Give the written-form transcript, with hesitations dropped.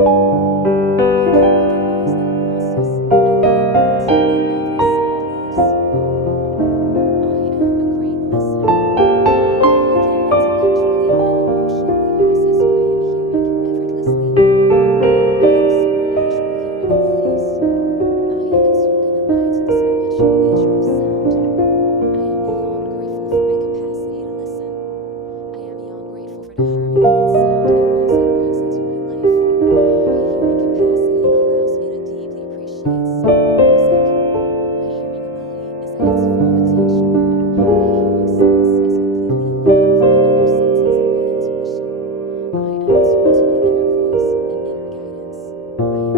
I can recognize the nuances and the impact that every sound leaves. I am a great listener. I can intellectually and emotionally process what I am hearing effortlessly. I have supernatural hearing abilities. I am attuned and aligned to the spiritual nature of sound. I am beyond grateful for my capacity to listen. I am beyond grateful for the harmony that sound and music brings into my life. My hearing capacity allows me to deeply appreciate sound and music. My hearing ability is at its full potential. My hearing sense is completely aligned with my other senses and my intuition. I am attuned to my inner voice and inner guidance. I